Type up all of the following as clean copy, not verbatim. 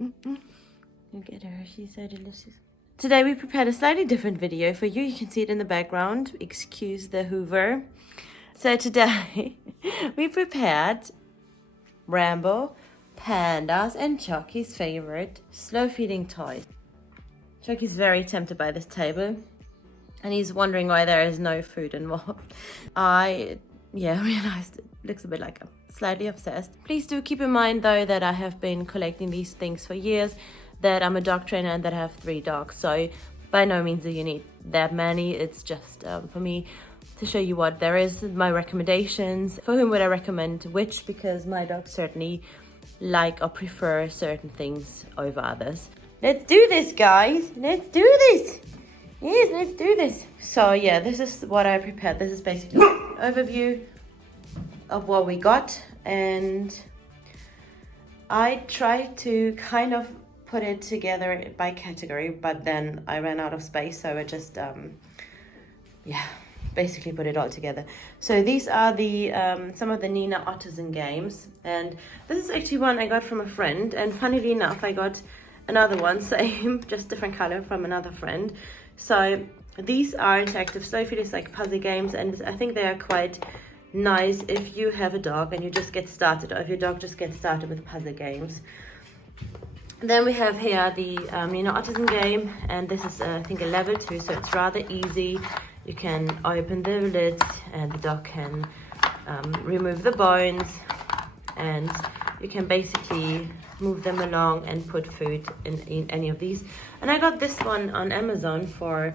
Look at her, she's so delicious. Today we prepared a slightly different video for you. You can see it in the background. Excuse the Hoover. So today we prepared Rumbl, Panda's and Chucky's favorite slow feeding toys. Chucky's very tempted by this table and he's wondering why there is no food involved. I realized it looks a bit like I'm slightly obsessed. Please do keep in mind though that I have been collecting these things for years, that I'm a dog trainer and that I have 3 dogs. So by no means do you need that many. It's just for me to show you what there is, my recommendations, for whom would I recommend which, because my dogs certainly like or prefer certain things over others. Let's do this, guys. Let's do this. Yes, let's do this. So yeah, this is what I prepared. This is basically an overview of what we got, and I tried to kind of put it together by category, but then I ran out of space, so I just basically put it all together. So these are the some of the Nina Ottosson games, and this is actually one I got from a friend, and funnily enough I got another one, same, just different color, from another friend. So these are interactive slow feeders, like puzzle games, and I think they are quite nice if you have a dog and you just get started, or if your dog just gets started with puzzle games. Then we have here the Nina Ottosson game, and this is I think a level 2, so it's rather easy. You can open the lids and the dog can remove the bones, and you can basically move them along and put food in any of these. And I got this one on Amazon for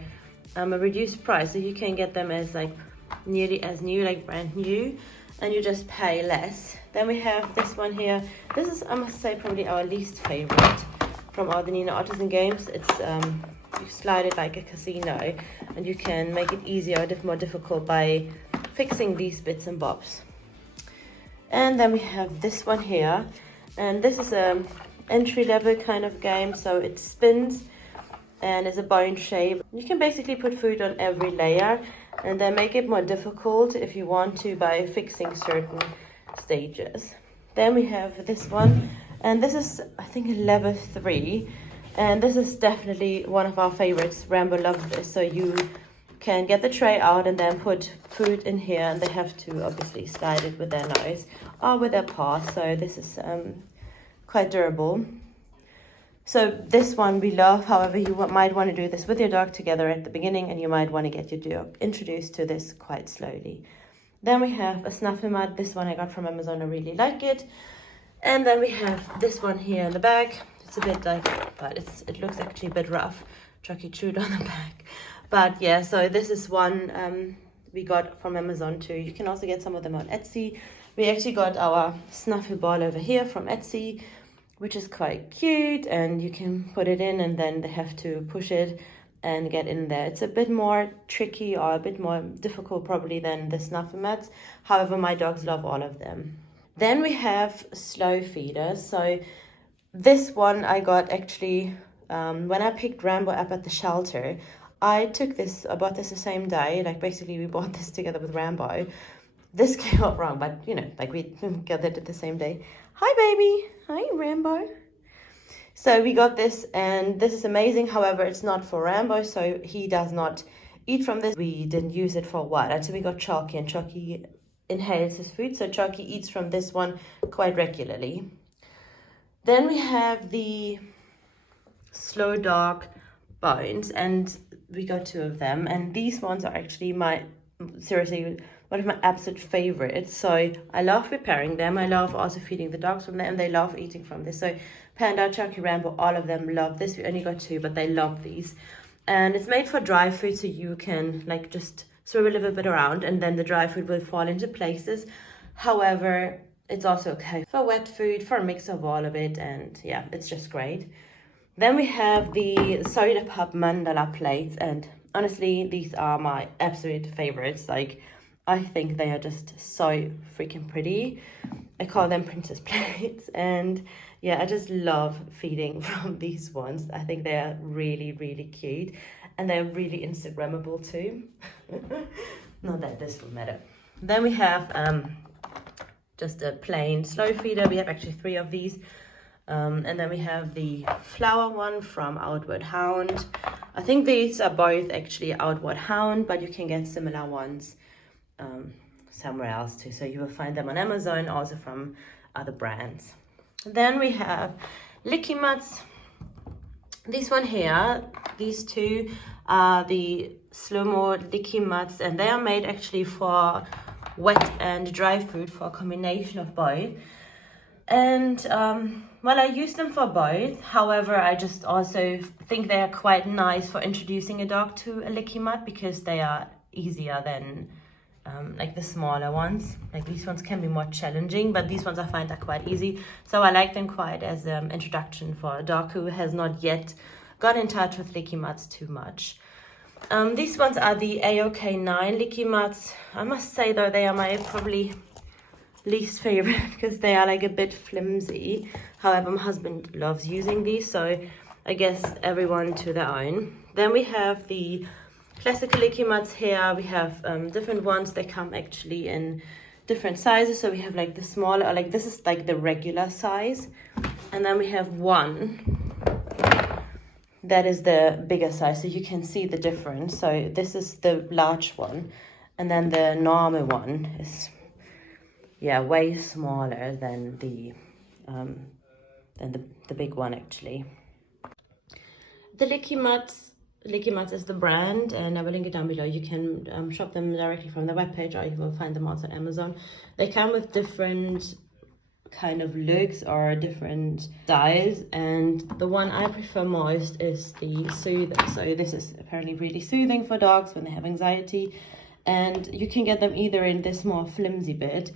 a reduced price, so you can get them as like nearly as new, like brand new, and you just pay less. Then we have this one here. This is, I must say, probably our least favorite from all the Nina Ottosson games. It's you slide it like a casino, and you can make it easier or more difficult by fixing these bits and bobs. And then we have this one here, and this is a entry-level kind of game, so it spins and is a bone shape. You can basically put food on every layer and then make it more difficult if you want to by fixing certain stages. Then we have this one, and this is I think a level 3, and this is definitely one of our favorites. Rumbl loves this. So you can get the tray out and then put food in here, and they have to obviously slide it with their nose or with their paws. So this is quite durable. So this one we love. However, you might want to do this with your dog together at the beginning, and you might want to get your dog introduced to this quite slowly. Then we have a Snuffle mat. This one I got from Amazon. I really like it. And then we have this one here in the back. It's a bit like, but it looks actually a bit rough. Chucky chewed on the back. But yeah, so this is one we got from Amazon too. You can also get some of them on Etsy. We actually got our Snuffle ball over here from Etsy, which is quite cute, and you can put it in and then they have to push it and get in there. It's a bit more tricky or a bit more difficult probably than the Snuffle mats. However, my dogs love all of them. Then we have slow feeders. So this one I got actually when I picked Rumbl up at the shelter. I bought this the same day. Like basically we bought this together with Rumbl. This came out wrong, but you know, like we gathered it the same day. Hi baby, hi Rumbl. So we got this, and this is amazing. However, it's not for Rumbl, so he does not eat from this. We didn't use it for a while until we got Chalky, and Chalky inhales his food, so Chalky eats from this one quite regularly. Then we have the SloDog bones, and we got 2 of them, and these ones are actually seriously one of my absolute favorites. So I love preparing them. I love also feeding the dogs from them, and they love eating from this. So Panda, Chucky, Rumbl, all of them love this. We only got 2, but they love these. And it's made for dry food, so you can like just swirl a little bit around and then the dry food will fall into places. However, it's also okay for wet food, for a mix of all of it, and yeah, it's just great. Then we have the SodaPup Mandala plates, and honestly, these are my absolute favorites. Like, I think they are just so freaking pretty. I call them princess plates, and yeah, I just love feeding from these ones. I think they are really, really cute, and they're really Instagrammable too. Not that this will matter. Then we have just a plain slow feeder. We have actually 3 of these. And then we have the flower one from Outward Hound. I think these are both actually Outward Hound, but you can get similar ones somewhere else too. So you will find them on Amazon, also from other brands. Then we have Lickimats. This one here, these two are the slow-mo Lickimats, and they are made actually for wet and dry food, for a combination of both. And well, I use them for both. However, I just also think they are quite nice for introducing a dog to a Lickimat, because they are easier than like the smaller ones. Like these ones can be more challenging, but these ones I find are quite easy. So I like them quite as an introduction for a dog who has not yet got in touch with Lickimats too much. These ones are the AOK 9 Lickimats. I must say though, they are my probably least favorite because they are like a bit flimsy. However, my husband loves using these, so I guess everyone to their own. Then we have the classical Lickimats here. We have different ones. They come actually in different sizes. So we have like the smaller, like this is like the regular size. And then we have one that is the bigger size. So you can see the difference. So this is the large one. And then the normal one is, yeah, way smaller than the big one actually. The Lickimats is the brand, and I will link it down below. You can shop them directly from the webpage, or you will find them also on Amazon. They come with different kind of looks or different styles, and the one I prefer most is the Soother. So this is apparently really soothing for dogs when they have anxiety, and you can get them either in this more flimsy bit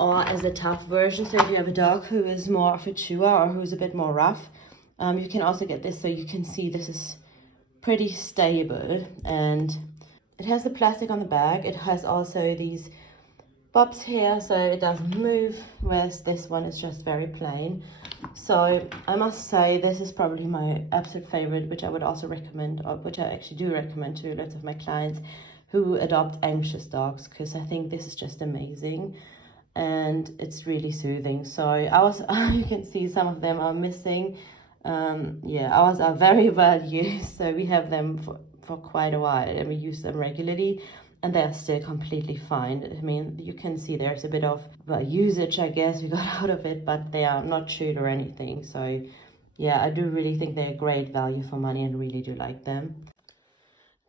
or as a tough version. So if you have a dog who is more of a chewer or who's a bit more rough, you can also get this. So you can see this is pretty stable, and it has the plastic on the back. It has also these bobs here, so it doesn't move, whereas this one is just very plain. So I must say this is probably my absolute favorite, which I would also recommend, or which I actually do recommend to lots of my clients who adopt anxious dogs, because I think this is just amazing and it's really soothing. So you can see some of them are missing. Yeah, ours are very well used, so we have them for quite a while, and we use them regularly, and they're still completely fine. I mean, you can see there's a bit of usage, I guess, we got out of it, but they are not chewed or anything. So yeah, I do really think they're great value for money and really do like them.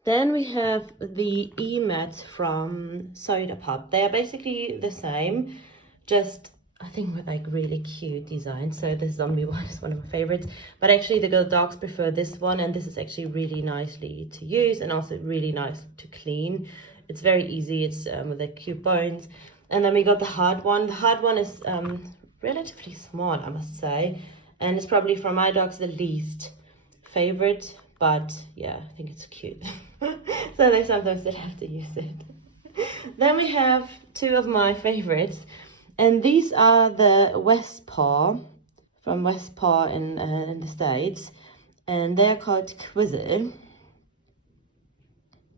Then we have the E-mats from SodaPup. They are basically the same, just I think with like really cute design. So this zombie one is one of my favorites, but actually the girl dogs prefer this one, and this is actually really nicely to use and also really nice to clean. It's very easy. It's with the cute bones. And then we got the hard one. The hard one is relatively small, I must say, and it's probably for my dogs the least favorite, but yeah, I think it's cute. So they sometimes still have to use it. Then we have two of my favorites. And these are the West Paw, from West Paw in the States, and they're called Qwizl.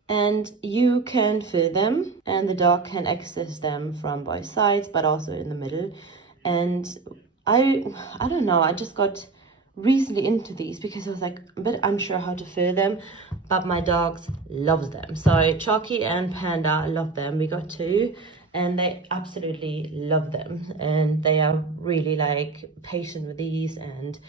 And you can feed them, and the dog can access them from both sides, but also in the middle. And I don't know, I just got recently into these because I was like a bit unsure how to feed them, but my dogs love them. So Chalky and Panda love them. We got two, and they absolutely love them, and they are really like patient with these and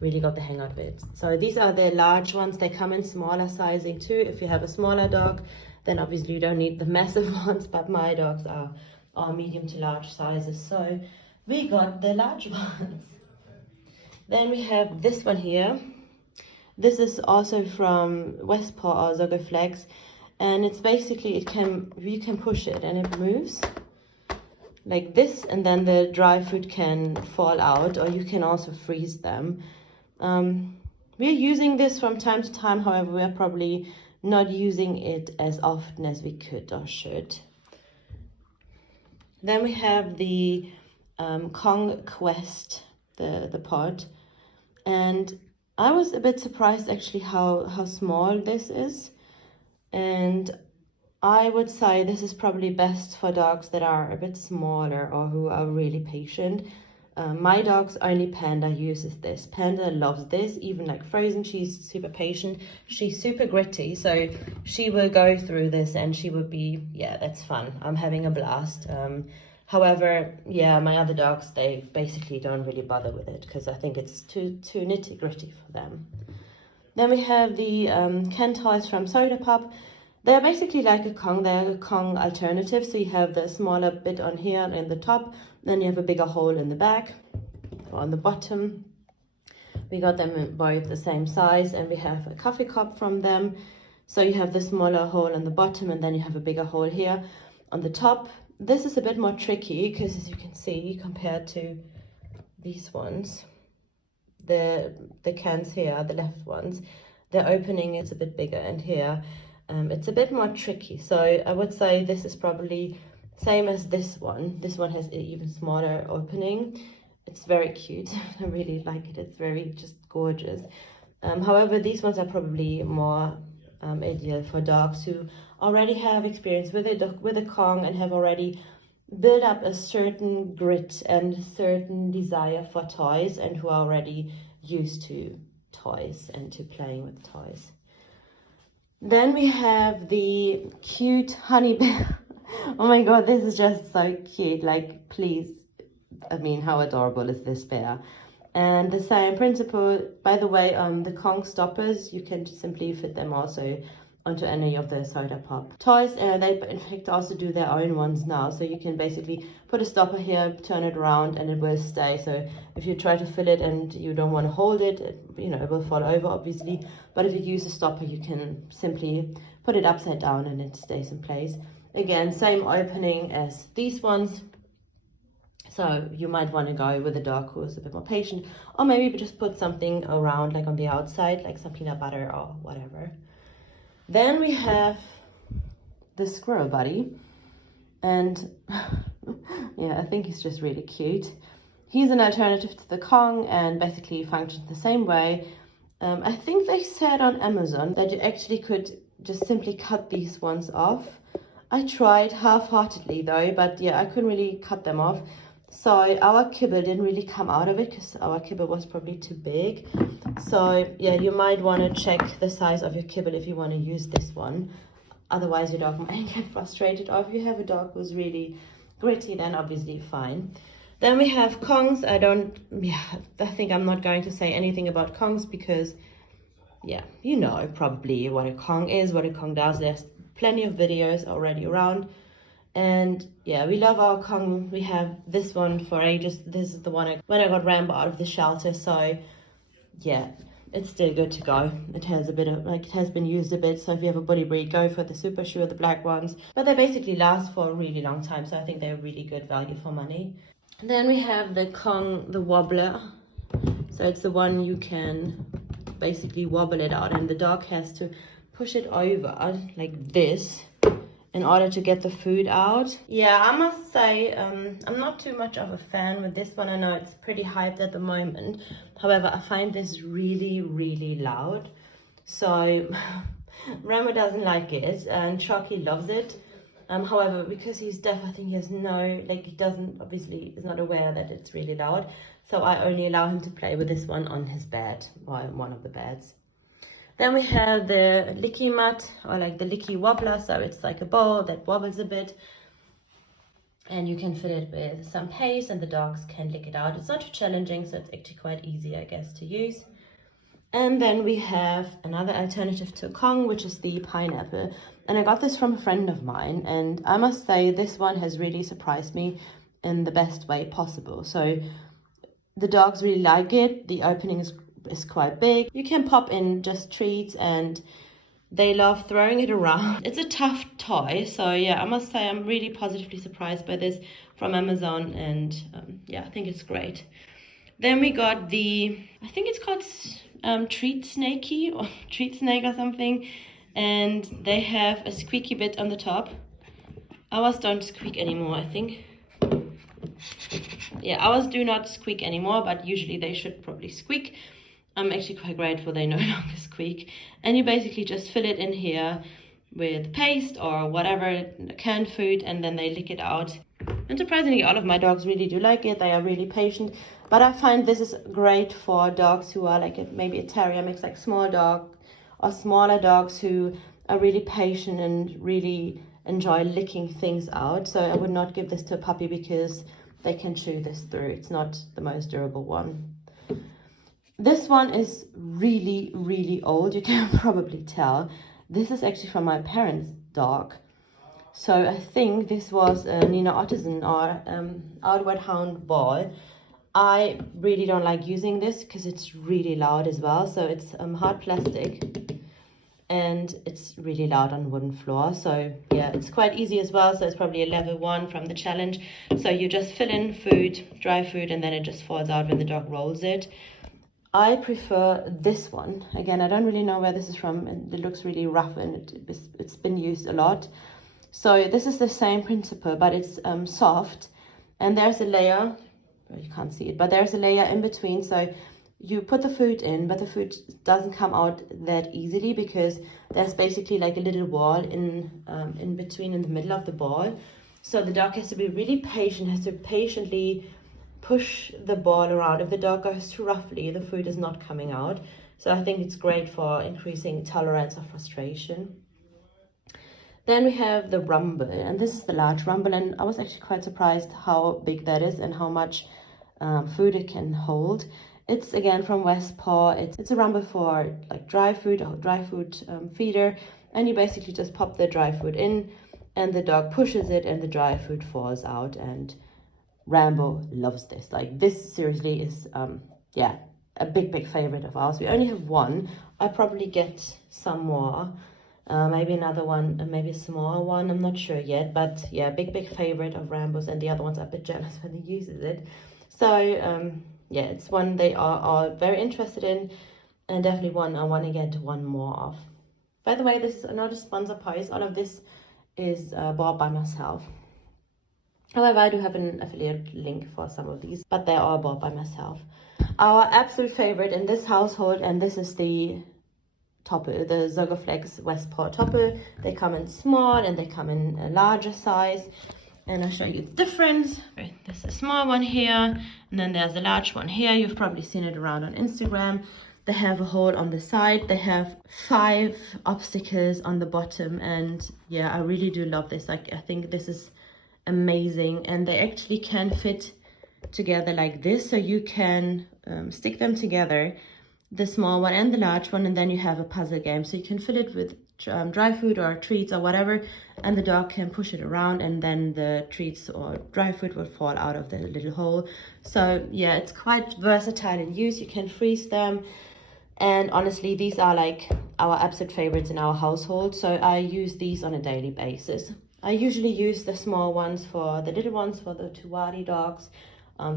really got the hang of it. So these are the large ones. They come in smaller sizing too. If you have a smaller dog, then obviously you don't need the massive ones, but my dogs are medium to large sizes, so we got the large ones. Then we have this one here. This is also from West Paw or Zogoflex, and it's basically, you can push it and it moves like this, and then the dry food can fall out, or you can also freeze them. We're using this from time to time, however we are probably not using it as often as we could or should. Then we have the Conquest, the pod, and I was a bit surprised actually how small this is, and I would say this is probably best for dogs that are a bit smaller or who are really patient. My dog's only Panda uses this. Panda loves this, even like frozen. She's super patient. She's super gritty, so she will go through this and she would be, yeah, that's fun. I'm having a blast. However, yeah, my other dogs, they basically don't really bother with it because I think it's too nitty gritty for them. Then we have the Ken toys from SodaPup. They're basically like a Kong. They're a Kong alternative. So you have the smaller bit on here in the top, then you have a bigger hole in the back or on the bottom. We got them both the same size, and we have a coffee cup from them. So you have the smaller hole on the bottom, and then you have a bigger hole here on the top. This is a bit more tricky because, as you can see, compared to these ones, the cans here, the left ones, the opening is a bit bigger, and here it's a bit more tricky. So I would say this is probably same as this one. This one has an even smaller opening. It's very cute. I really like it. It's very just gorgeous. However, these ones are probably more ideal for dogs who already have experience with a Kong and have already built up a certain grit and a certain desire for toys, and who are already used to toys and to playing with toys. Then we have the cute HoneyBear. Oh my god, this is just so cute. Like, please, I mean, how adorable is this bear? And the same principle, by the way, the Kong stoppers, you can just simply fit them also onto any of the SodaPup toys, and they in fact also do their own ones now. So you can basically put a stopper here, turn it around, and it will stay. So if you try to fill it and you don't want to hold it, it will fall over obviously. But if you use a stopper, you can simply put it upside down and it stays in place. Again, same opening as these ones. So you might want to go with a dog who is a bit more patient, or maybe just put something around, like on the outside, like some peanut butter or whatever. Then we have the Squirrel buddy, and yeah, I think he's just really cute. He's an alternative to the Kong and basically functions the same way. I think they said on Amazon that you actually could just simply cut these ones off. I tried half-heartedly though, but yeah, I couldn't really cut them off. So our kibble didn't really come out of it because our kibble was probably too big. So yeah, you might want to check the size of your kibble if you want to use this one. Otherwise your dog might get frustrated. Or if you have a dog who's really gritty, then obviously fine. Then we have Kongs. I think I'm not going to say anything about Kongs because yeah, you know probably what a Kong is, what a Kong does. There's plenty of videos already around. And yeah, we love our Kong. We have this one for ages. This is the one when I got Rumbl out of the shelter. So yeah, it's still good to go. It has a bit of, it has been used a bit. So if you have a bully breed, go for the super shoe or the black ones. But they basically last for a really long time. So I think they're really good value for money. And then we have the Kong, the Wobbler. So it's the one you can basically wobble it out, and the dog has to push it over like this in order to get the food out. Yeah, I must say, I'm not too much of a fan with this one. I know it's pretty hyped at the moment. However, I find this really, really loud. So Rama doesn't like it, and Chucky loves it. However, because he's deaf, I think he has he doesn't, obviously, is not aware that it's really loud. So I only allow him to play with this one on his bed, or one of the beds. Then we have the Lickimat, or like the Lickimat Wobbler. So it's like a ball that wobbles a bit. And you can fill it with some paste and the dogs can lick it out. It's not too challenging, so it's actually quite easy, I guess, to use. And then we have another alternative to Kong, which is the pineapple. And I got this from a friend of mine. And I must say, this one has really surprised me in the best way possible. So the dogs really like it. The opening is quite big. You can pop in just treats and they love throwing it around. It's a tough toy, so yeah, I must say I'm really positively surprised by this from Amazon, and yeah, I think it's great. Then we got the, I think it's called Treat Snakey or Treat Snake or something, and they have a squeaky bit on the top. Ours don't squeak anymore, I think. Yeah, ours do not squeak anymore, but usually they should probably squeak. I'm actually quite grateful they no longer squeak. And you basically just fill it in here with paste or whatever, canned food, and then they lick it out. And surprisingly, all of my dogs really do like it. They are really patient. But I find this is great for dogs who are like maybe a terrier mix, like small dog or smaller dogs who are really patient and really enjoy licking things out. So I would not give this to a puppy because they can chew this through. It's not the most durable one. This one is really, really old. You can probably tell. This is actually from my parents' dog. So I think this was a Nina Ottosson or outward hound ball. I really don't like using this because it's really loud as well. So it's hard plastic and it's really loud on wooden floor. So yeah, it's quite easy as well. So it's probably a level 1 from the challenge. So you just fill in food, dry food, and then it just falls out when the dog rolls it. I prefer this one. Again, I don't really know where this is from. It looks really rough and it's been used a lot. So this is the same principle, but it's soft. And there's a layer, well, you can't see it, but there's a layer in between. So you put the food in, but the food doesn't come out that easily because there's basically like a little wall in between, in the middle of the ball. So the dog has to be really patient, has to patiently push the ball around. If the dog goes too roughly, the food is not coming out. So I think it's great for increasing tolerance of frustration. Then we have the Rumbl, and this is the large Rumbl, and I was actually quite surprised how big that is and how much food it can hold. It's again from Westpaw. It's a Rumbl for like dry food feeder, and you basically just pop the dry food in and the dog pushes it and the dry food falls out. And Rambo loves this. Like this seriously is yeah, a big favorite of ours. We only have one. I probably get some more, maybe another one, maybe a smaller one, I'm not sure yet, but yeah, big favorite of Rambo's, and the other one's a bit jealous when he uses it. So yeah, it's one they are all very interested in, and definitely one I want to get one more of. By the way, this is not a sponsor post. All of this is bought by myself. However, I do have an affiliate link for some of these, but they're all bought by myself. Our absolute favorite in this household, and this is the Toppl, the Zogoflex Westpaw Toppl. They come in small and they come in a larger size. And I'll show you the difference. Right, there's a small one here, and then there's a large one here. You've probably seen it around on Instagram. They have a hole on the side. They have 5 obstacles on the bottom, and yeah, I really do love this. Like, I think this is amazing, and they actually can fit together like this, so you can stick them together, the small one and the large one, and then you have a puzzle game. So you can fill it with dry food or treats or whatever, and the dog can push it around, and then the treats or dry food will fall out of the little hole. So yeah, it's quite versatile in use. You can freeze them, and honestly, these are like our absolute favorites in our household. So I use these on a daily basis. I usually use the small ones for the little ones, for the 2 Wadi dogs,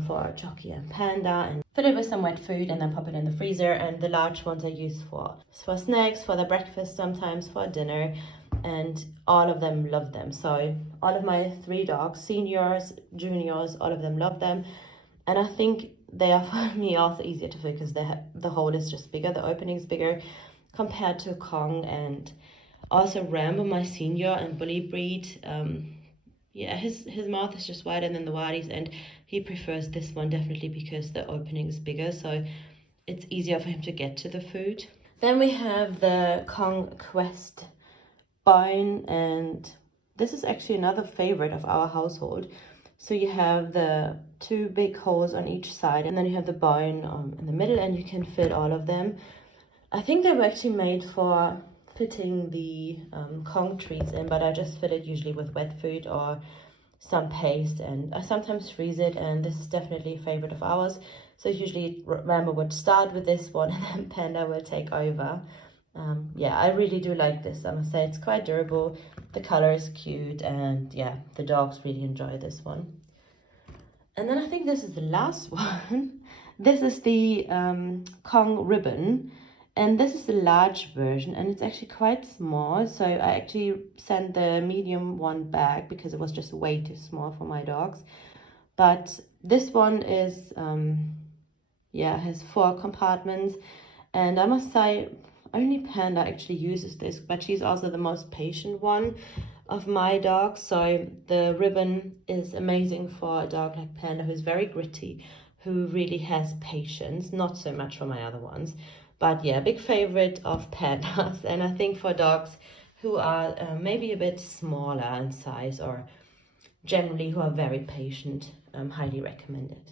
for Chucky and Panda, and fill it with some wet food and then pop it in the freezer. And the large ones I use for snacks, for the breakfast, sometimes for dinner, and all of them love them. So all of my 3 dogs, seniors, juniors, all of them love them. And I think they are for me also easier to fit because the hole is just bigger, the opening is bigger compared to Kong. And also Rambo, my senior and bully breed, yeah, his mouth is just wider than the Wadis, and he prefers this one definitely because the opening is bigger, so it's easier for him to get to the food. Then we have the Kong Quest bone, and this is actually another favorite of our household. So you have the 2 big holes on each side, and then you have the bone in the middle, and you can fit all of them. I think they were actually made for fitting the Kong treats in, but I just fill it usually with wet food or some paste, and I sometimes freeze it, and this is definitely a favorite of ours. So usually Rambo would start with this one and then Panda will take over. Yeah, I really do like this. I must say it's quite durable, the color is cute, and yeah, the dogs really enjoy this one. And then I think this is the last one. This is the Kong ribbon. And this is the large version, and it's actually quite small. So I actually sent the medium one back because it was just way too small for my dogs. But this one is, yeah, has 4 compartments. And I must say, only Panda actually uses this, but she's also the most patient one. of my dogs. So the ribbon is amazing for a dog like Panda, who's very gritty, who really has patience. Not so much for my other ones, but yeah, big favorite of Pandas. And I think for dogs who are maybe a bit smaller in size or generally who are very patient, highly recommended.